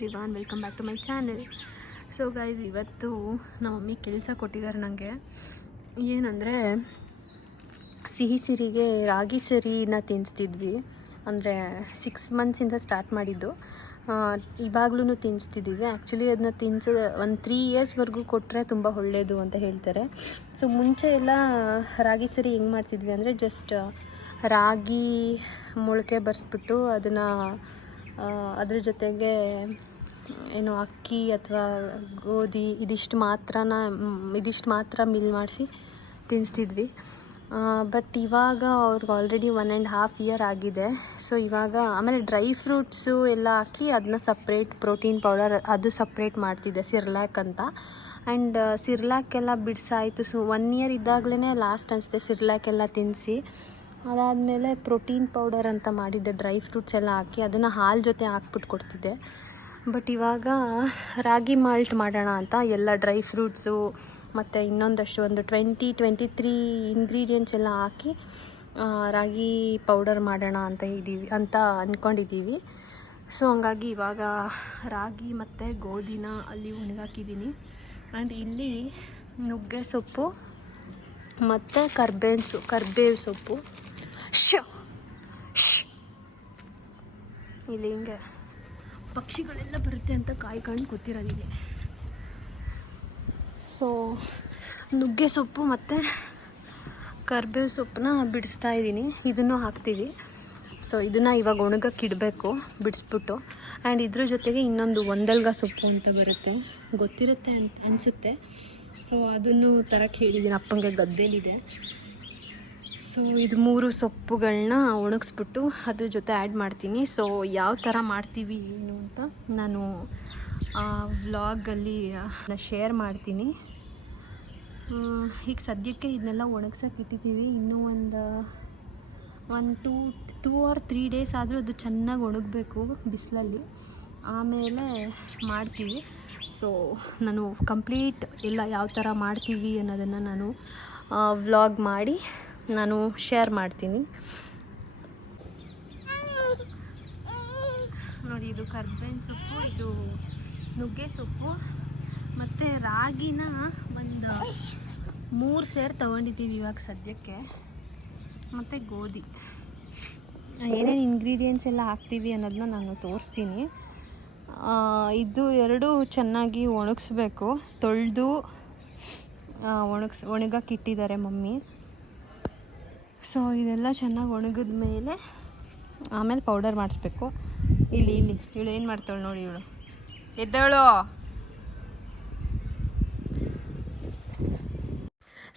Everyone, welcome back to my channel. So guys, ಇವತ್ತು ನಮ್ಮ mummy ಕೆಲಸ ಕೊಟ್ಟಿದ್ದಾರೆ ನನಗೆ. ಏನಂದರೆ, ಸಿಹಿ ಸಿರಿಗೆ ರಾಗಿ ಸರಿನ ತಿನ್ನಿಸ್ತಿದ್ವಿ. ಅಂದರೆ 6 ಮಂತ್ಸಿಂದ ಸ್ಟಾರ್ಟ್ ಮಾಡಿದ್ದು. ಇವಾಗ್ಲೂ ತಿನ್ನಿಸ್ತಿದ್ದೀವಿ. ಆ್ಯಕ್ಚುಲಿ ಅದನ್ನ ತಿನ್ನಿಸೋದು ಒಂದು 3 ಇಯರ್ಸ್ವರೆಗೂ ಕೊಟ್ಟರೆ ತುಂಬ ಒಳ್ಳೆಯದು ಅಂತ ಹೇಳ್ತಾರೆ. ಸೊ ಮುಂಚೆ ಎಲ್ಲ ರಾಗಿ ಸರಿ ಹೆಂಗೆ ಮಾಡ್ತಿದ್ವಿ ಅಂದರೆ, ಜಸ್ಟ್ ರಾಗಿ ಮೊಳಕೆ ಬರೆಸ್ಬಿಟ್ಟು ಅದನ್ನು ಅದ್ರ ಜೊತೆಗೆ ಏನು ಅಕ್ಕಿ ಅಥವಾ ಗೋಧಿ ಇದಿಷ್ಟು ಮಾತ್ರ ಮಿಲ್ ಮಾಡಿಸಿ ತಿನ್ನಿಸ್ತಿದ್ವಿ. ಬಟ್ ಇವಾಗ ಅವ್ರಿಗೆ ಆಲ್ರೆಡಿ 1.5 ಇಯರ್ ಆಗಿದೆ. ಸೊ ಇವಾಗ ಆಮೇಲೆ ಡ್ರೈ ಫ್ರೂಟ್ಸು ಎಲ್ಲ ಹಾಕಿ ಅದನ್ನ ಸಪ್ರೇಟ್ ಪ್ರೋಟೀನ್ ಪೌಡರ್ ಅದು ಸಪ್ರೇಟ್ ಮಾಡ್ತಿದ್ದೆ, ಸಿರ್ಲ್ಯಾಕ್ ಅಂತ. ಆ್ಯಂಡ್ ಸಿರ್ಲ್ಯಾಕ್ ಎಲ್ಲ ಬಿಡಿಸಾಯಿತು. ಸೊ 1 ಇಯರ್ ಇದ್ದಾಗಲೇ ಲಾಸ್ಟ್ ಅನಿಸುತ್ತೆ ಸಿರ್ಲ್ಯಾಕ್ ಎಲ್ಲ ತಿನ್ನಿಸಿ. ಅದಾದಮೇಲೆ ಪ್ರೋಟೀನ್ ಪೌಡರ್ ಅಂತ ಮಾಡಿದ್ದೆ, ಡ್ರೈ ಫ್ರೂಟ್ಸ್ ಎಲ್ಲ ಹಾಕಿ ಅದನ್ನು ಹಾಲು ಜೊತೆ ಹಾಕ್ಬಿಟ್ಟು ಕೊಡ್ತಿದ್ದೆ. ಬಟ್ ಇವಾಗ ರಾಗಿ ಮಾಲ್ಟ್ ಮಾಡೋಣ ಅಂತ ಎಲ್ಲ ಡ್ರೈ ಫ್ರೂಟ್ಸು ಮತ್ತು ಇನ್ನೊಂದಷ್ಟು ಒಂದು 23 ಇಂಗ್ರೀಡಿಯೆಂಟ್ಸ್ ಎಲ್ಲ ಹಾಕಿ ರಾಗಿ ಪೌಡರ್ ಮಾಡೋಣ ಅಂತ ಅಂದ್ಕೊಂಡಿದ್ದೀವಿ. ಸೊ ಹಂಗಾಗಿ ಇವಾಗ ರಾಗಿ ಮತ್ತು ಗೋಧಿನ ಅಲ್ಲಿ ಒಣಗಾಕಿದ್ದೀನಿ. ಆ್ಯಂಡ್ ಇಲ್ಲಿ ನುಗ್ಗೆ ಸೊಪ್ಪು ಮತ್ತು ಕರ್ಬೇವು ಸೊಪ್ಪು ಇಲ್ಲಿ ಹಿಂಗೆ ಪಕ್ಷಿಗಳೆಲ್ಲ ಬರುತ್ತೆ ಅಂತ ಕಾಯ್ಕೊಂಡು ಕೂತಿರೋದಿದೆ. ಸೊ ನುಗ್ಗೆ ಸೊಪ್ಪು ಮತ್ತು ಕರ್ಬೇವು ಸೊಪ್ಪನ್ನ ಬಿಡಿಸ್ತಾ ಇದ್ದೀನಿ. ಇದನ್ನು ಹಾಕ್ತೀವಿ. ಸೊ ಇದನ್ನು ಇವಾಗ ಒಣಗಕ್ಕೆ ಇಡಬೇಕು ಬಿಡಿಸ್ಬಿಟ್ಟು. ಆ್ಯಂಡ್ ಇದ್ರ ಜೊತೆಗೆ ಇನ್ನೊಂದು ಒಂದಲ್ಗ ಸೊಪ್ಪು ಅಂತ ಬರುತ್ತೆ, ಗೊತ್ತಿರುತ್ತೆ ಅಂತ ಅನಿಸುತ್ತೆ. ಸೊ ಅದನ್ನು ತರಕ್ಕೆ ಹೇಳಿದ್ದೀನಿ ಅಪ್ಪಂಗೆ, ಗದ್ದೆಲಿದೆ. ಸೊ ಇದು 3 ಸೊಪ್ಪುಗಳನ್ನ ಒಣಗಿಸ್ಬಿಟ್ಟು ಅದ್ರ ಜೊತೆ ಆ್ಯಡ್ ಮಾಡ್ತೀನಿ. ಸೊ ಯಾವ ಥರ ಮಾಡ್ತೀವಿ ಏನು ಅಂತ ನಾನು ವ್ಲಾಗಲ್ಲಿ ಶೇರ್ ಮಾಡ್ತೀನಿ. ಈಗ ಸದ್ಯಕ್ಕೆ ಇದನ್ನೆಲ್ಲ ಒಣಗ್ಸೋಕೆ ಇಟ್ಟಿದ್ದೀವಿ. ಇನ್ನೂ ಒಂದು 2 or 3 ಡೇಸ್ ಆದರೂ ಅದು ಚೆನ್ನಾಗಿ ಒಣಗಬೇಕು ಬಿಸಿಲಲ್ಲಿ, ಆಮೇಲೆ ಮಾಡ್ತೀವಿ. ಸೊ ನಾನು ಕಂಪ್ಲೀಟ್ ಎಲ್ಲ ಯಾವ ಥರ ಮಾಡ್ತೀವಿ ಅನ್ನೋದನ್ನು ನಾನು ವ್ಲಾಗ್ ಮಾಡಿ ನಾನು ಶೇರ್ ಮಾಡ್ತೀನಿ. ನೋಡಿ, ಇದು ಕರ್ಬೇವಿನ ಸೊಪ್ಪು, ಇದು ನುಗ್ಗೆ ಸೊಪ್ಪು ಮತ್ತು ರಾಗಿನ ಒಂದು 3 ಸೇರು ತೊಗೊಂಡಿದ್ದೀವಿ ಇವಾಗ ಸದ್ಯಕ್ಕೆ. ಮತ್ತು ಗೋಧಿ, ಏನೇನು ಇಂಗ್ರೀಡಿಯೆಂಟ್ಸ್ ಎಲ್ಲ ಹಾಕ್ತೀವಿ ಅನ್ನೋದನ್ನ ನಾನು ತೋರಿಸ್ತೀನಿ. ಇದು 2 ಚೆನ್ನಾಗಿ ಒಣಗಿಸ್ಬೇಕು, ತೊಳೆದು ಒಣಗಕ್ಕೆ ಇಟ್ಟಿದ್ದಾರೆ ಮಮ್ಮಿ. ಸೊ ಇದೆಲ್ಲ ಚೆನ್ನಾಗಿ ಒಣಗಿದ ಮೇಲೆ ಆಮೇಲೆ ಪೌಡರ್ ಮಾಡಿಸ್ಬೇಕು. ಇಲ್ಲಿ ಇವಳು ಏನು ಮಾಡ್ತಾಳೆ ನೋಡಿ, ಇವಳು ಎದ್ದವಳು.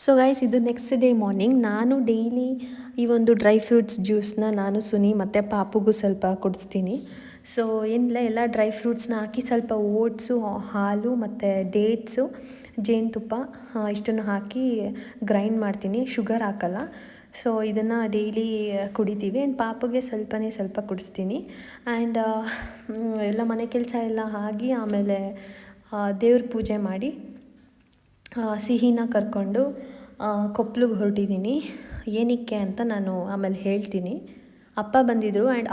ಸೊ ಗೈಸ್, ಇದು ನೆಕ್ಸ್ಟ್ ಡೇ ಮಾರ್ನಿಂಗ್. ನಾನು ಡೈಲಿ ಈ ಒಂದು ಡ್ರೈ ಫ್ರೂಟ್ಸ್ ಜ್ಯೂಸನ್ನ ನಾನು ಸುನಿ ಮತ್ತು ಪಾಪುಗೂ ಸ್ವಲ್ಪ ಕುಡಿಸ್ತೀನಿ. ಸೊ ಏನಿಲ್ಲ, ಎಲ್ಲ ಡ್ರೈ ಫ್ರೂಟ್ಸ್ನ ಹಾಕಿ ಸ್ವಲ್ಪ ಓಟ್ಸು, ಹಾಲು ಮತ್ತು ಡೇಟ್ಸು, ಜೇನುತುಪ್ಪ ಇಷ್ಟನ್ನು ಹಾಕಿ ಗ್ರೈಂಡ್ ಮಾಡ್ತೀನಿ. ಶುಗರ್ ಹಾಕಲ್ಲ. ಸೊ ಇದನ್ನು ಡೈಲಿ ಕುಡಿತೀವಿ. ಆ್ಯಂಡ್ ಪಾಪುಗೆ ಸ್ವಲ್ಪ ಕುಡಿಸ್ತೀನಿ. ಆ್ಯಂಡ್ ಎಲ್ಲ ಮನೆ ಕೆಲಸ ಎಲ್ಲ ಆಗಿ ಆಮೇಲೆ ದೇವ್ರ ಪೂಜೆ ಮಾಡಿ ಸಿಹಿನ ಕರ್ಕೊಂಡು ಕೊಪ್ಪಳಿಗೆ ಹೊರಟಿದ್ದೀನಿ. ಏನಕ್ಕೆ ಅಂತ ನಾನು ಆಮೇಲೆ ಹೇಳ್ತೀನಿ. ಅಪ್ಪ ಬಂದಿದ್ದರು. ಆ್ಯಂಡ್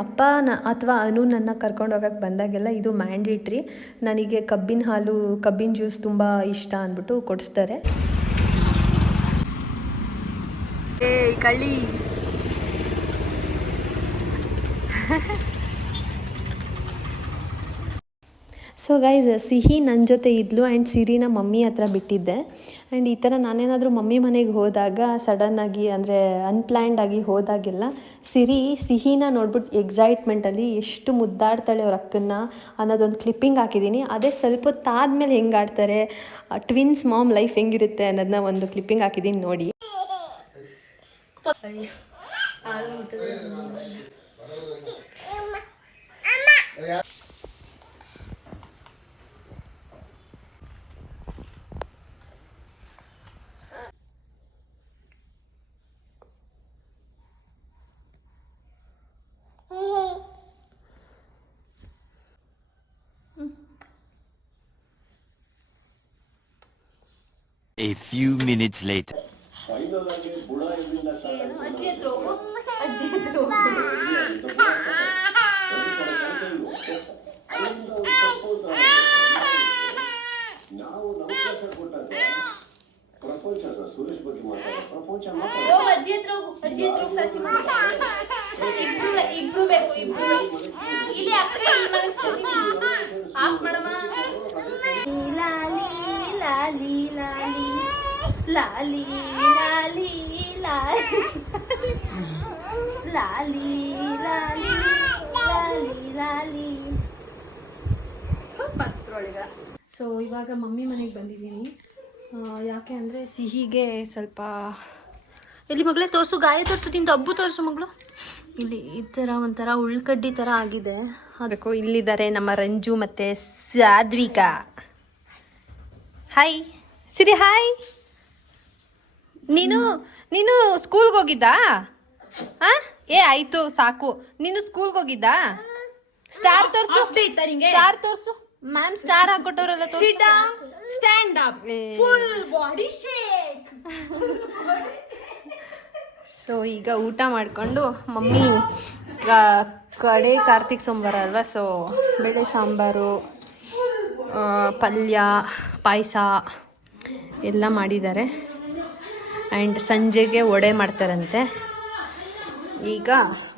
ಅಥವಾ ಅನು ನನ್ನ ಕರ್ಕೊಂಡು ಹೋಗೋಕ್ಕೆ ಬಂದಾಗೆಲ್ಲ ಇದು ಮ್ಯಾಂಡೇಟ್ರಿ. ನನಗೆ ಕಬ್ಬಿನ ಜ್ಯೂಸ್ ತುಂಬ ಇಷ್ಟ ಅಂದ್ಬಿಟ್ಟು ಕೊಡಿಸ್ತಾರೆ. ಕಳ್ಳಿ ಸೊ ಗೈಸ್, ಸಿಹಿ ನನ್ನ ಜೊತೆ ಇದ್ಲು. ಆ್ಯಂಡ್ ಸಿರಿನ ಮಮ್ಮಿ ಹತ್ರ ಬಿಟ್ಟಿದ್ದೆ. ಆ್ಯಂಡ್ ಈ ಥರ ನಾನೇನಾದರೂ ಮಮ್ಮಿ ಮನೆಗೆ ಹೋದಾಗ ಸಡನ್ನಾಗಿ, ಅಂದರೆ ಅನ್ಪ್ಲ್ಯಾನ್ಡ್ ಆಗಿ ಹೋದಾಗೆಲ್ಲ ಸಿಹಿನ ನೋಡ್ಬಿಟ್ಟು ಎಕ್ಸೈಟ್ಮೆಂಟಲ್ಲಿ ಎಷ್ಟು ಮುದ್ದಾಡ್ತಾಳೆ ಅವ್ರ ಅಕ್ಕನ್ನ ಅನ್ನೋದೊಂದು ಕ್ಲಿಪ್ಪಿಂಗ್ ಹಾಕಿದ್ದೀನಿ. ಅದೇ ಸ್ವಲ್ಪ ಹೊತ್ತಾದ್ಮೇಲೆ ಹೆಂಗೆ ಆಡ್ತಾರೆ, ಟ್ವಿನ್ಸ್ ಮಾಮ್ ಲೈಫ್ ಹೆಂಗಿರುತ್ತೆ ಅನ್ನೋದನ್ನ ಒಂದು ಕ್ಲಿಪ್ಪಿಂಗ್ ಹಾಕಿದ್ದೀನಿ ನೋಡಿ. A few minutes later. ಲಾಲಿ ಲಾಲಿ ಲಾಲಿ ಲಾಲಿ ಲಾಲಿ ಲಾಲಿ ಲಾಲಿ ಪತ್ರೊಳಗ. ಸೊ ಇವಾಗ ಮಮ್ಮಿ ಮನೆಗೆ ಬಂದಿದ್ದೀನಿ. ಯಾಕೆ ಅಂದರೆ ಸಿಹಿಗೆ ಸ್ವಲ್ಪ ಎಲ್ಲಿ ಮಗಳೇ ತೋರಿಸು, ಗಾಯ ತೋರಿಸು, ತಿಂದು ಹಬ್ಬು ತೋರಿಸು ಮಗಳು. ಇಲ್ಲಿ ಈ ಥರ ಒಂಥರ ಉಳ್ಕಡ್ಡಿ ಥರ ಆಗಿದೆ. ಅದಕ್ಕೂ ಇಲ್ಲಿದ್ದಾರೆ ನಮ್ಮ ರಂಜು ಮತ್ತು ಸಾಧ್ವಿಕಾ. ಹಾಯ್ ಸಿರಿ, ಹಾಯ್. ನೀನು ಸ್ಕೂಲ್ಗೆ ಹೋಗಿದ್ದಾ? ಆಯಿತು ಸಾಕು. ನೀನು ಸ್ಕೂಲ್ಗೆ ಹೋಗಿದ್ದಾ? ಸ್ಟಾರ್ ತೋರಿಸು, ಸ್ಟಾರ್ ತೋರಿಸು. ಮ್ಯಾಮ್ ಸ್ಟಾರ್ ಹಾಕೊಟ್ಟವ್ರಲ್ಲ, stand up, full body shake. So ಈಗ ಊಟ ಮಾಡಿಕೊಂಡು ಮಮ್ಮಿ ಕಡೆ ಕಾರ್ತಿಕ್ ಸೋಮವಾರ ಅಲ್ವಾ, ಸೊ ಬೇಳೆ ಸಾಂಬಾರು, ಪಲ್ಯ, ಪಾಯಸ ಎಲ್ಲ ಮಾಡಿದ್ದಾರೆ. ಆ್ಯಂಡ್ ಸಂಜೆಗೆ ವಡೆ ಮಾಡ್ತಾರಂತೆ. ಈಗ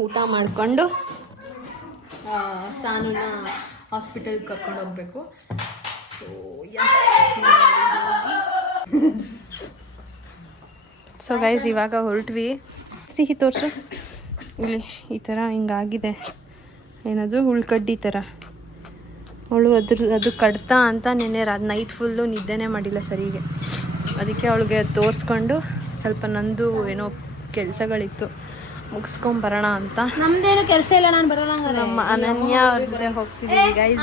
ಊಟ ಮಾಡಿಕೊಂಡು ಸಾನುನ ಹಾಸ್ಪಿಟಲ್ಗೆ ಕರ್ಕೊಂಡು ಹೋಗ್ಬೇಕು. ಸೊ ಸೊ ಗೈಸ್ ಇವಾಗ ಹೊರಟ್ವಿ. ಸಿಹಿ ತೋರಿಸು. ಇಲ್ಲಿ ಈ ಥರ ಹಿಂಗಾಗಿದೆ, ಏನದು ಉಳ್ಕಡ್ಡಿ ಥರ. ಅವಳು ಅದು ಕಡ್ತಾ ಅಂತ ನೆನ್ನೆ ನೈಟ್ ಫುಲ್ಲು ನಿದ್ದೆನೇ ಮಾಡಿಲ್ಲ ಸರಿಗೆ. ಅದಕ್ಕೆ ಅವಳಿಗೆ ತೋರಿಸ್ಕೊಂಡು ಸ್ವಲ್ಪ ನಂದು ಏನೋ ಕೆಲಸಗಳಿತ್ತು ಮುಗಿಸ್ಕೊಂಬರೋಣ ಅಂತ. ನಮ್ದೇನು ಕೆಲಸ ಇಲ್ಲ, ನಾನು ಬರೋಲ್ಲ. ನಮ್ಮ ಅನನ್ಯ ಅವ್ರ ಜೊತೆ ಹೋಗ್ತಿದ್ದೀವಿ ಗೈಸ್.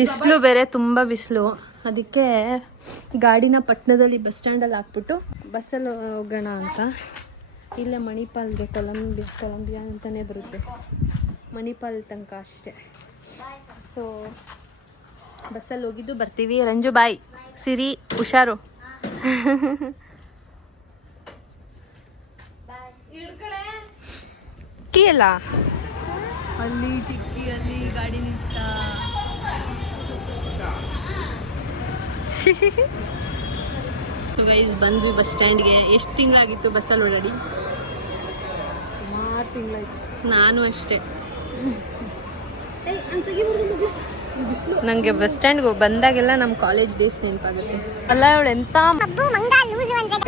ಬಿಸಿಲು ಬೇರೆ ತುಂಬ ಬಿಸಿಲು. ಅದಕ್ಕೆ ಗಾಡಿನ ಪಟ್ಟಣದಲ್ಲಿ ಬಸ್ ಸ್ಟ್ಯಾಂಡಲ್ಲಿ ಹಾಕ್ಬಿಟ್ಟು ಬಸ್ಸಲ್ಲಿ ಹೋಗೋಣ ಅಂತ. ಇಲ್ಲೇ ಮಣಿಪಾಲ್ಗೆ ಕೊಲಂಬಿಯಾ ಅಂತಲೇ ಬರುತ್ತೆ, ಮಣಿಪಾಲ್ ತನಕ ಅಷ್ಟೇ. ಸೊ ಬಸ್ಸಲ್ಲಿ ಹೋಗಿದ್ದು ಬರ್ತೀವಿ. ರಂಜು ಬಾಯ್, ಸಿರಿ ಹುಷಾರು. ಕೀ ಅಲ್ಲ ಅಲ್ಲಿ ಚಿಕ್ಕಿ, ಅಲ್ಲಿ ಗಾಡಿ ನಿಲ್ಸ್ತಾ. ಸೊ ಗೈಸ್ ಬಂದ್ವಿ ಬಸ್ ಸ್ಟ್ಯಾಂಡ್ಗೆ. ಎಷ್ಟು ತಿಂಗಳಾಗಿತ್ತು ಬಸ್ಸಲ್ಲಿ ಓಡಾಡಿ? ಸುಮಾರು ತಿಂಗಳಾಯ್ತು. ನಾನು ಅಷ್ಟೇ. ನನಗೆ ಬಸ್ ಸ್ಟ್ಯಾಂಡ್ಗೆ ಬಂದಾಗೆಲ್ಲ ನಮ್ಮ ಕಾಲೇಜ್ ಡೇಸ್ ನೆನಪಾಗುತ್ತೆ. ಅಲ್ಲ ಅವಳು ಎಂತ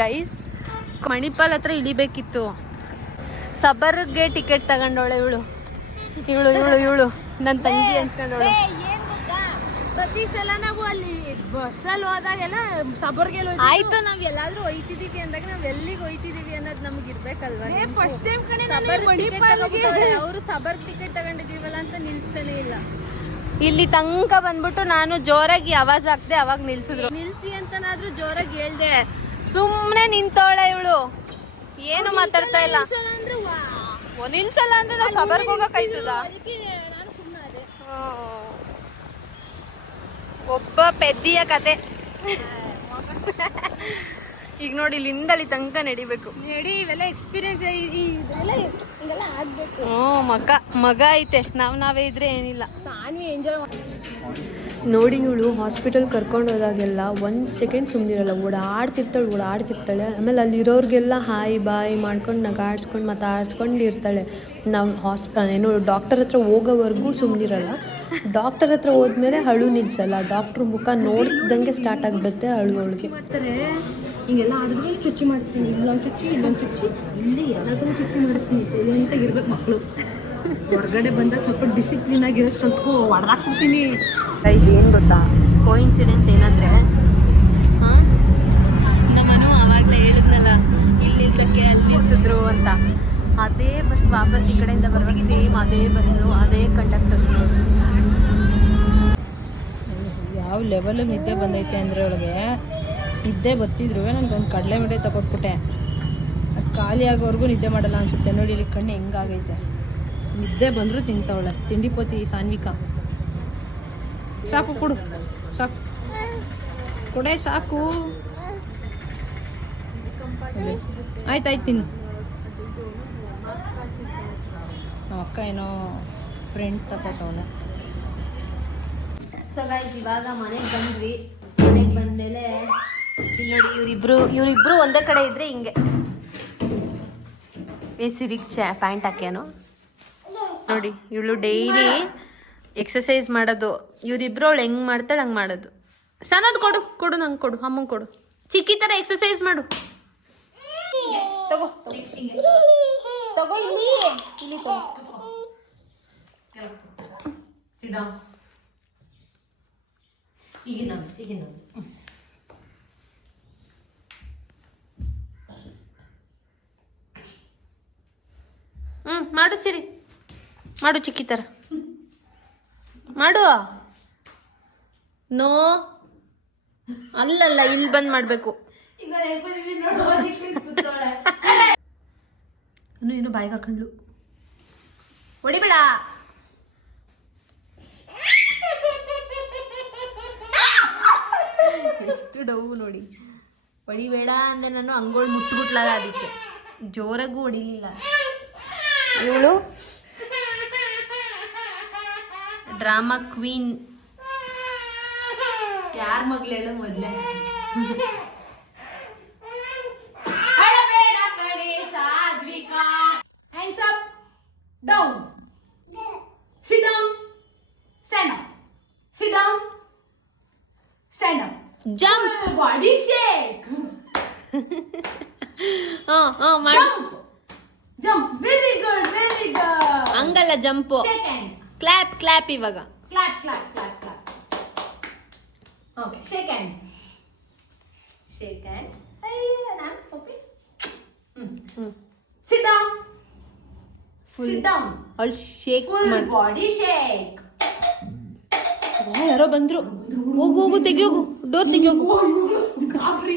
ಗೈಸ್, ಮಣಿಪಾಲ್ ಹತ್ರ ಇಳಿಬೇಕಿತ್ತು. ಸಬರ್ಗೆ ಟಿಕೆಟ್ ತಗೊಂಡವಳೆ ಇವಳು ನನ್ನ ತಂಗಿ ಅನ್ಸ್ಕೊಂಡವಳು. ಪ್ರತಿ ಸಲ ನಾವು ಅಲ್ಲಿ ಬಸ್ಸಲ್ಲಿ ಹೋದಾಗೆಲ್ಲ ಸಬರ್ಗೆ ಆಯ್ತು, ನಾವ್ ಎಲ್ಲಾದ್ರೂ ಹೋಯ್ತಿದೀವಿ ಅಂದಾಗ ನಾವ್ ಎಲ್ಲಿಗೆ ಹೋಯ್ತಿದೀವಿ ಅನ್ನೋದು ನಮಗೆ ಇರ್ಬೇಕಲ್ವಾ. ಫಸ್ಟ್ ಟೈಮ್ ಕಣೆ ಅವರು ಸಬರ್ ಟಿಕೆಟ್ ತಗೊಂಡಿದೀವಲ್ಲ ಅಂತ ನಿಲ್ಸ್ತಾನೆ ಇಲ್ಲ. ಇಲ್ಲಿ ತನಕ ಬಂದ್ಬಿಟ್ಟು ನಾನು ಜೋರಾಗಿ ಆವಾಜ್ ಹಾಕ್ದೆ, ಅವಾಗ ನಿಲ್ಸಿದ್ರು. ನಿಲ್ಸಿ ಅಂತನಾದ್ರೂ ಜೋರಾಗಿ ಹೇಳ್ದೆ, ಸುಮ್ನೆ ನಿಂತವಳೆ ಇವಳು, ಏನು ಮಾತಾಡ್ತಾ ಇಲ್ಲ. ನಿಲ್ಸಲ್ಲ ಅಂದ್ರೆ ನಾವು ಸಬರ್ಗೆ ಹೋಗಕ್ಕಾಯ್ತದ? ಒಬ್ಬ ಪೆದ್ದಿಯ ಕತೆ. ಈಗ ನೋಡಿ ಇಲ್ಲಿಂದ ಅಲ್ಲಿ ತನಕ ನಡಿಬೇಕು. ನಡಿ, ಇವೆಲ್ಲ ಎಕ್ಸ್ಪೀರಿಯನ್ಸ್ ಇದೆಲ್ಲ ಆಗ್ಬೇಕು. ಮಗ ಐತೆ, ನಾವೇ ಇದ್ರೆ ಏನಿಲ್ಲ. ಸಾನ್ವಿ ಎಂಜಾಯ್ ನೋಡಿ ಇವಳು ಹಾಸ್ಪಿಟಲ್ ಕರ್ಕೊಂಡು ಹೋದಾಗೆಲ್ಲ 1 ಸೆಕೆಂಡ್ ಸುಮ್ಮನಿರಲ್ಲ, ಓಡಾಡ್ತಿರ್ತಾಳೆ. ಆಮೇಲೆ ಅಲ್ಲಿರೋರಿಗೆಲ್ಲ ಹಾಯ್ ಬಾಯ್ ಮಾಡ್ಕೊಂಡು ನಗಾಡ್ಸ್ಕೊಂಡು ಮಾತಾಡ್ಸ್ಕೊಂಡು ಇರ್ತಾಳೆ. ನಾವು ಏನು ಡಾಕ್ಟರ್ ಹತ್ರ ಹೋಗೋವರೆಗೂ ಸುಮ್ಮನಿರಲ್ಲ. ಡಾಕ್ಟರ್ ಹತ್ರ ಹೋದ್ಮೇಲೆ ಅಳು ನಿಲ್ಸಲ್ಲ. ಡಾಕ್ಟ್ರ್ ಮುಖ ನೋಡ್ತಿದ್ದಂಗೆ ಸ್ಟಾರ್ಟ್ ಆಗಿಬಿಡುತ್ತೆ ಅಳುಗಳಿಗೆ. ಮಾಡ್ತಾರೆ. ಹಿಂಗೆಲ್ಲ ಆಡಿದ್ರೆ ಚುಚ್ಚಿ ಮಾಡ್ತೀನಿ, ಇಲ್ಲೊಂದು ಚುಚ್ಚಿ ಇಲ್ಲಿ ಎಲ್ಲದನ್ನು ಚುಚ್ಚಿ ಮಾಡ್ತೀನಿ. ಸೈಲೆಂಟಾಗಿ ಇರ್ಬೇಕು ಮಕ್ಕಳು. ಹೊರಗಡೆ ಬಂದಾಗ ಸ್ವಲ್ಪ ಡಿಸಿಪ್ಲಿನ್ ಆಗಿರೋ ಸ್ವಲ್ಪ ಹೊಡೆದಾಕ್ಬಿಡ್ತೀನಿ. ಗೈಸ್ ಏನು ಗೊತ್ತಾ, ಕೋಇನ್ಸಿಡೆನ್ಸ್ ಏನಂದರೆ, ನಮ್ಮನು ಆವಾಗಲೇ ಹೇಳಿದ್ನಲ್ಲ ಇಲ್ಲಿ ನಿಲ್ಸಕ್ಕೆ ಅಲ್ಲಿ ನಿಲ್ಸಿದ್ರು ಅಂತ. ಅದೇ ಬಸ್ ವಾಪಸ್ ಈ ಕಡೆಯಿಂದ ಬರ್ಬೇಕು, ಸೇಮ್ ಅದೇ ಬಸ್ಸು, ಅದೇ ಕಂಡಕ್ಟರ್. ಯಾವ ಲೆವೆಲ್ ನಿದ್ದೆ ಬಂದೈತೆ ಅಂದರೆ ಒಳಗೆ ನಿದ್ದೆ ಬರ್ತಿದ್ರು. ನನಗೊಂದು ಕಡಲೆ ಮಿಠಾಯಿ ತಗೊಟ್ಬಿಟ್ಟೆ, ಅದು ಖಾಲಿ ಆಗೋವರೆಗೂ ನಿದ್ದೆ ಮಾಡಲ್ಲ ಅನ್ಸುತ್ತೆ. ನೋಡಿ ಇಲ್ಲಿ ಕಣ್ಣು ಹೆಂಗಾಗೈತೆ. ನಿದ್ದೆ ಬಂದರೂ ತಿಂತವಳೆ ತಿಂಡಿ ಪೋತಿ ಸಾನ್ವಿಕಾ. ಸಾಕು ಕೊಡು, ಸಾಕು ಕೊಡೆ, ಸಾಕು. ಆಯ್ತಾಯ್ತು ತಿನ್ನು. ನಮ್ಮ ಅಕ್ಕ ಏನೋ ಫ್ರೆಂಡ್ ತಗೋತವಳೆ. ಸೊ ಗೈಸ್ ಇವಾಗ ಮನೆಗೆ ಬಂದ್ವಿ. ಮನೆಗೆ ಬಂದಮೇಲೆ ಇಲ್ಲಿ ನೋಡಿ ಇವರಿಬ್ರು ಒಂದೇ ಕಡೆ ಇದ್ರೆ ಹಿಂಗೆ ಸಿರಿಗೆ ಪ್ಯಾಂಟ್ ಹಾಕ್ಯಾನು ನೋಡಿ. ಇವಳು ಡೈಲಿ ಎಕ್ಸಸೈಸ್ ಮಾಡೋದು ಇವರಿಬ್ರು ಅವಳು ಹೆಂಗೆ ಮಾಡ್ತಾಳೆ ಹಂಗೆ ಮಾಡೋದು. ಸಣ್ಣದು ಕೊಡು ಕೊಡು, ನಂಗೆ ಕೊಡು, ಅಮ್ಮಂಗೆ ಕೊಡು. ಚಿಕ್ಕಿ ಥರ ಎಕ್ಸಸೈಸ್ ಮಾಡು. ತಗೋ ತಗೋ, ಇಲ್ಲಿ ಇಲ್ಲಿ ಈಗಿನ ಮಾಡು ಸಿರಿ, ಮಾಡು ಚಿಕ್ಕಿ ಥರ ಮಾಡು. ನೋ ಅಲ್ಲಲ್ಲ, ಇಲ್ಲಿ ಬಂದ್ ಮಾಡ್ಬೇಕು. ಏನು ಬಾಯಿಗೆ ಹಾಕೊಂಡ್ಲು, ಹೊಡಿಬೇಡ. ಎಷ್ಟು ಡೌ ನೋಡಿ, ಹೊಡಿಬೇಡ ಅಂದ್ರೆ ನಾನು ಅಂಗೋಳು ಮುಟ್ಬಿಟ್ಲಲ್ಲ, ಅದಕ್ಕೆ ಜೋರಾಗೂ ಹೊಡಿಲಿಲ್ಲ. ಇವಳು ಡ್ರಾಮಾ ಕ್ವೀನ್. ಯಾರ ಮಗ್ಳು ಹೇಳೋ ಮೊದ್ಲೇ? Hands up, down, sit down, stand up, sit down, stand up, jump, body shake, ಮಾಡಿ. jump, very good, ಹಂಗಲ್ಲ jump, shake hand, clap clap. ಇವಾಗ clap, okay, shake hand, okay, sit down, sit down, ಅವಳು shake full ಮಾಡಿ. body shake. ಯಾರೋ ಬಂದ್ರು, ಹೋಗು ಹೋಗು, ತೆಗಿಯೋಗು, door ತೆಗಿಯೋಗು. ಗಾಬ್ರಿ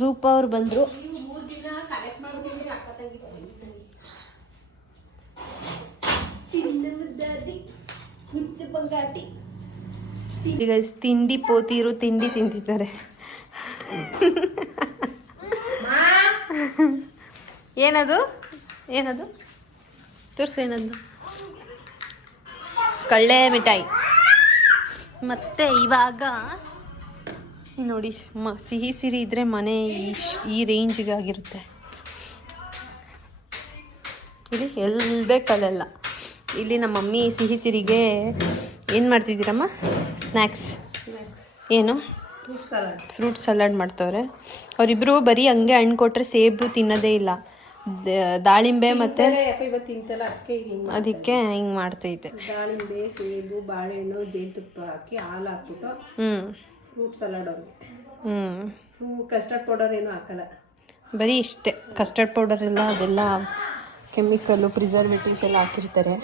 ರೂಪ ಅವ್ರು ಬಂದ್ರು. ಈಗ ತಿಂಡಿ ಪೋತಿರು ತಿಂಡಿ ತಿಂತಿದ್ದಾರೆ. ಏನದು ಏನದು ತೋರ್ಸು, ಏನದು? ಕಳ್ಳೆ ಮಿಠಾಯಿ. ಮತ್ತೆ ಇವಾಗ ನೋಡಿ, ಸಿಹಿ ಸಿರಿ ಇದ್ರೆ ಮನೆ ಈ ರೇಂಜ್ಗೆ ಆಗಿರುತ್ತೆ. ಇಲ್ಲಿ ಎಲ್ಲಿ ಬೇಕಲ್ಲೆಲ್ಲ. ಇಲ್ಲಿ ನಮ್ಮ ಮಮ್ಮಿ ಸಿಹಿ ಸಿರಿಗೆ ಏನು ಮಾಡ್ತಿದ್ದೀರಮ್ಮ? ಸ್ನ್ಯಾಕ್ಸ್. ಏನು? ಫ್ರೂಟ್ ಸಲಾಡ್ ಮಾಡ್ತವ್ರೆ. ಅವರಿಬ್ಬರು ಬರೀ ಹಂಗೆ ಹಣ್ಣು ಕೊಟ್ಟರೆ ಸೇಬು ತಿನ್ನೋದೇ ಇಲ್ಲ. ದಾಳಿಂಬೆ ಮತ್ತು ಅದಕ್ಕೆ ಹಿಂಗೆ ಮಾಡ್ತೈತೆ. ದಾಳಿಂಬೆ, ಸೇಬು, ಬಾಳೆಹಣ್ಣು, ಜೇನುತುಪ್ಪ ಹಾಕಿ ಹಾಲು ಹಾಕ್ಬಿಟ್ಟು ಫ್ರೂಟ್ ಸಲಾಡ್ ಅವ್ರಿಗೆ. ಕಸ್ಟರ್ಡ್ ಪೌಡರ್ ಏನೂ ಹಾಕಲ್ಲ, ಬರೀ ಇಷ್ಟೇ. ಕಸ್ಟರ್ಡ್ ಪೌಡರ್ ಎಲ್ಲ ಅದೆಲ್ಲ ಕೆಮಿಕಲ್ಲು, ಪ್ರಿಸರ್ವೇಟಿವ್ಸ್ ಎಲ್ಲ ಹಾಕಿರ್ತಾರೆ.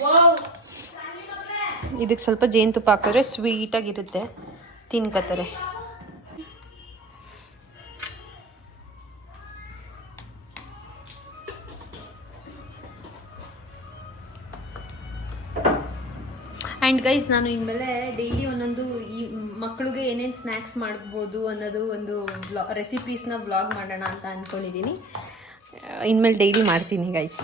ಇದಕ್ಕೆ ಸ್ವಲ್ಪ ಜೇನುತುಪ್ಪ ಹಾಕಿದ್ರೆ ಸ್ವೀಟಾಗಿರುತ್ತೆ, ತಿನ್ಕೋತಾರೆ. ಆ್ಯಂಡ್ ಗೈಸ್, ನಾನು ಇನ್ಮೇಲೆ ಡೈಲಿ ಒಂದೊಂದು ಈ ಮಕ್ಕಳಿಗೆ ಏನೇನು ಸ್ನ್ಯಾಕ್ಸ್ ಮಾಡ್ಬೋದು ಅನ್ನೋದು ಒಂದು ರೆಸಿಪೀಸ್ನ ವ್ಲಾಗ್ ಮಾಡೋಣ ಅಂತ ಅಂದ್ಕೊಂಡಿದ್ದೀನಿ. ಇನ್ಮೇಲೆ ಡೈಲಿ ಮಾಡ್ತೀನಿ ಗೈಸ್,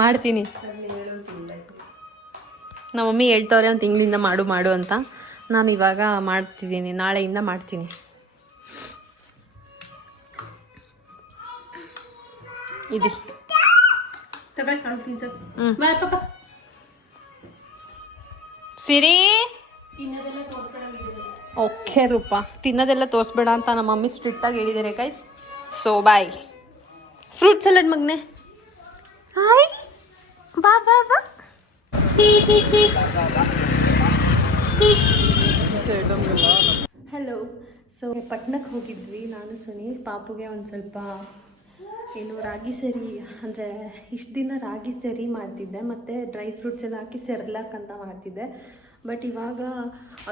ಮಾಡ್ತೀನಿ. ನಮ್ಮ ಮಮ್ಮಿ ಹೇಳ್ತವ್ರೆ ಒಂದು ತಿಂಗಳಿಂದ ಮಾಡು ಅಂತ. ನಾನು ಇವಾಗ ಮಾಡ್ತಿದ್ದೀನಿ, ನಾಳೆಯಿಂದ ಮಾಡ್ತೀನಿ. ಇದು ಸಿರಿ ಓಕೆ ರೂಪ, ತಿನ್ನೋದೆಲ್ಲ ತೋರಿಸ್ಬೇಡ ಅಂತ ನಮ್ಮ ಮಮ್ಮಿ ಸ್ಟ್ರಿಕ್ಟಾಗಿ ಹೇಳಿದ್ದಾರೆ guys. So bye. Fruit salad ಮಗನೆ. ಹಾಯ್, ಬಾ ಬಾ ಬಾ. ಹಲೋ. ಸೊ ಪಟ್ನಕ್ಕೆ ಹೋಗಿದ್ವಿ ನಾನು ಸುನೀಲ್. ಪಾಪುಗೆ ಒಂದು ಸ್ವಲ್ಪ ಏನು ರಾಗಿ ಸರಿ, ಅಂದರೆ ಇಷ್ಟು ದಿನ ರಾಗಿ ಸರಿ ಮಾಡ್ತಿದ್ದೆ, ಮತ್ತು ಡ್ರೈ ಫ್ರೂಟ್ಸ್ ಎಲ್ಲ ಹಾಕಿ ಸೆರ್ಲಾಕ್ ಅಂತ ಮಾಡ್ತಿದ್ದೆ. ಬಟ್ ಇವಾಗ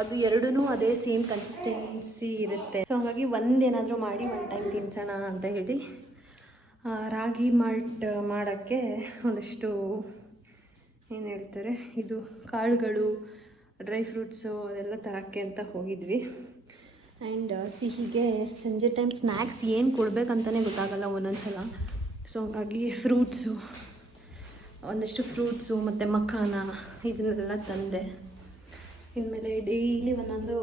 ಅದು ಎರಡೂ ಅದೇ ಸೇಮ್ ಕನ್ಸಿಸ್ಟೆನ್ಸಿ ಇರುತ್ತೆ. ಸೊ ಹಾಗಾಗಿ ಒಂದೇನಾದರೂ ಮಾಡಿ ಒನ್ ಟೈಮ್ ತಿನ್ಸೋಣ ಅಂತ ಹೇಳಿ ರಾಗಿ ಮಾಲ್ಟ್ ಮಾಡೋಕ್ಕೆ ಒಂದಷ್ಟು ಏನು ಹೇಳ್ತಾರೆ, ಇದು ಕಾಳುಗಳು, ಡ್ರೈ ಫ್ರೂಟ್ಸು ಅದೆಲ್ಲ ತರೋಕ್ಕೆ ಅಂತ ಹೋಗಿದ್ವಿ. ಆ್ಯಂಡ್ ಸಿಹಿಗೆ ಸಂಜೆ ಟೈಮ್ ಸ್ನ್ಯಾಕ್ಸ್ ಏನು ಕೊಡಬೇಕಂತಲೇ ಗೊತ್ತಾಗಲ್ಲ ಒಂದೊಂದು ಸಲ. ಸೊ ಹಾಗಾಗಿ ಒಂದಷ್ಟು ಫ್ರೂಟ್ಸು ಮತ್ತು ಮಖಾನ ಇದನ್ನೆಲ್ಲ ತಂದೆ. ಇನ್ಮೇಲೆ ಡೈಲಿ ಒಂದೊಂದು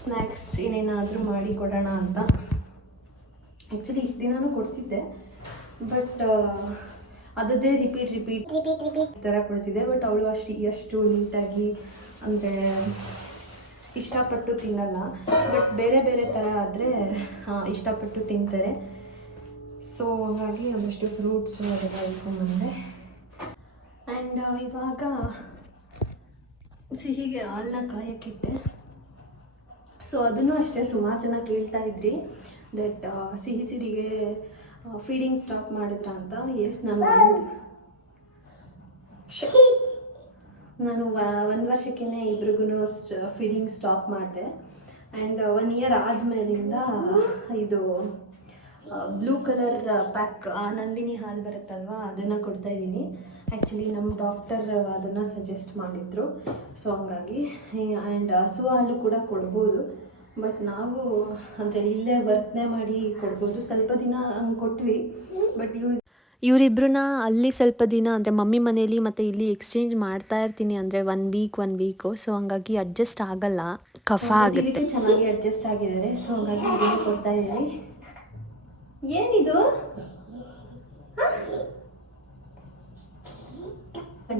ಸ್ನ್ಯಾಕ್ಸ್ ಏನೇನಾದರೂ ಮಾಡಿ ಕೊಡೋಣ ಅಂತ. ಆ್ಯಕ್ಚುಲಿ ಇಷ್ಟು ದಿನನೂ ಕೊಡ್ತಿದ್ದೆ, ಬಟ್ ಅದದ್ದೇ ರಿಪೀಟ್ ಥರ ಕೊಡ್ತಿದ್ದೆ. ಬಟ್ ಅವಳು ಅಷ್ಟು ನೀಟಾಗಿ ಅಂದರೆ ಇಷ್ಟಪಟ್ಟು ತಿನ್ನಲ್ಲ. ಬಟ್ ಬೇರೆ ಬೇರೆ ಥರ ಆದರೆ ಇಷ್ಟಪಟ್ಟು ತಿಂತಾರೆ. ಸೊ ಹಾಗಾಗಿ ಒಂದಷ್ಟು ಫ್ರೂಟ್ಸು ಅದೆಲ್ಲ ಇಟ್ಕೊಂಡ್ಬಂದೆ. ಆ್ಯಂಡ್ ಇವಾಗ ಸಿಹಿಗೆ ಹಾಲನ್ನ ಕಾಯಕ್ಕಿಟ್ಟೆ. ಸೊ ಅದನ್ನು ಅಷ್ಟೇ ಸುಮಾರು ಜನ ಕೇಳ್ತಾ ಇದ್ರಿ ದಟ್ ಸಿರಿಗೆ ಫೀಡಿಂಗ್ ಸ್ಟಾಪ್ ಮಾಡಿದ್ರ ಅಂತ. ಎಸ್, ನಾನು 1 ವರ್ಷಕ್ಕೇ ಇಬ್ರಿಗೂ ಫೀಡಿಂಗ್ ಸ್ಟಾಪ್ ಮಾಡಿದೆ. ಆ್ಯಂಡ್ 1 ಇಯರ್ ಆದಮೇಲಿಂದ ಇದು ಬ್ಲೂ ಕಲರ್ ಪ್ಯಾಕ್ ನಂದಿನಿ ಹಾಲು ಬರುತ್ತಲ್ವ, ಅದನ್ನು ಕೊಡ್ತಾಯಿದ್ದೀನಿ. ಆ್ಯಕ್ಚುಲಿ ನಮ್ಮ ಡಾಕ್ಟರ್ ಅದನ್ನು ಸಜೆಸ್ಟ್ ಮಾಡಿದರು. ಸೊ ಹಂಗಾಗಿ ಆ್ಯಂಡ್ ಹಸು ಹಾಲು ಕೂಡ ಕೊಡ್ಬೋದು, ಬಟ್ ನಾವು ಅಂದರೆ ಇಲ್ಲೇ ವರ್ತನೆ ಮಾಡಿ ಕೊಡ್ಬೋದು. ಸ್ವಲ್ಪ ದಿನ ಹಂಗೆ ಕೊಟ್ವಿ, ಬಟ್ ಇವರಿಬ್ಬರನ್ನ ಅಲ್ಲಿ ಸ್ವಲ್ಪ ದಿನ ಅಂದರೆ ಮಮ್ಮಿ ಮನೇಲಿ ಮತ್ತು ಇಲ್ಲಿ ಎಕ್ಸ್ಚೇಂಜ್ ಮಾಡ್ತಾ ಇರ್ತೀನಿ. ಅಂದರೆ 1 ವೀಕು. ಸೊ ಹಂಗಾಗಿ ಅಡ್ಜಸ್ಟ್ ಆಗಲ್ಲ, ಕಫ ಆಗುತ್ತೆ. ಚೆನ್ನಾಗಿ ಅಡ್ಜಸ್ಟ್ ಆಗಿದ್ದಾರೆ. ಸೊ ಹಂಗಾಗಿ ಇದನ್ನು ಕೊಡ್ತಾ ಇದ್ದೀನಿ. ಏನಿದು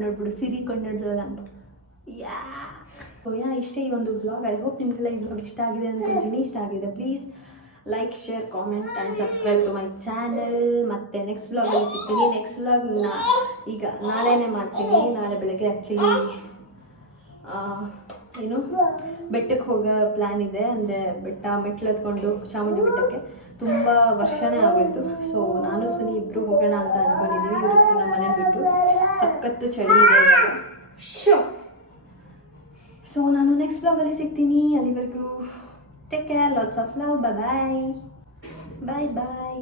ನೋಡ್ಬಿಡು, ಸಿರಿ ಕೊಂಡ್ಬಿಡಲ್ಲ ಅಂತ. ಇಷ್ಟೇ ಈ ಒಂದು ವ್ಲಾಗ್. ಐ ಹೋಪ್ ನಿಮಗೆಲ್ಲ ಈ ವ್ಲಾಗ್ ಇಷ್ಟ ಆಗಿದೆ ಅಂದ್ಕೊಳ್ತೀನಿ. ಇಷ್ಟ ಆಗಿದ್ರೆ please like, share, comment and subscribe to my channel. ಮತ್ತು ನೆಕ್ಸ್ಟ್ ವ್ಲಾಗಲ್ಲಿ ಸಿಗ್ತೀನಿ. ನೆಕ್ಸ್ಟ್ ವ್ಲಾಗ್ ಈಗ ನಾಳೆನೇ ಮಾಡ್ತೀನಿ. ನಾಳೆ ಬೆಳಗ್ಗೆ ಆ್ಯಕ್ಚುಲಿ ಬೆಟ್ಟಕ್ಕೆ ಹೋಗೋ ಪ್ಲ್ಯಾನ್ ಇದೆ. ಅಂದರೆ ಮೆಟ್ಲು ಹತ್ಕೊಂಡು ಚಾಮುಂಡಿ ಬೆಟ್ಟಕ್ಕೆ ತುಂಬ ವರ್ಷನೇ ಆಗೋಯ್ತು. ಸೊ ನಾನು ಸುನಿ ಇಬ್ಬರು ಹೋಗೋಣ ಅಂತ ಅಂದ್ಕೊಂಡಿದ್ದೀವಿ. ಇವ್ರಿಬ್ರು ನಮ್ಮ ಮನೆ ಬಿಟ್ಟು ಸಖತ್ತು ಚಳಿ ಇದೆ ಇವಾಗ. ಸೊ ನಾನು ನೆಕ್ಸ್ಟ್ ಬ್ಲಾಗಲ್ಲಿ ಸಿಗ್ತೀನಿ. ಅಲ್ಲಿವರೆಗೂ take care, lots of love, bye bye.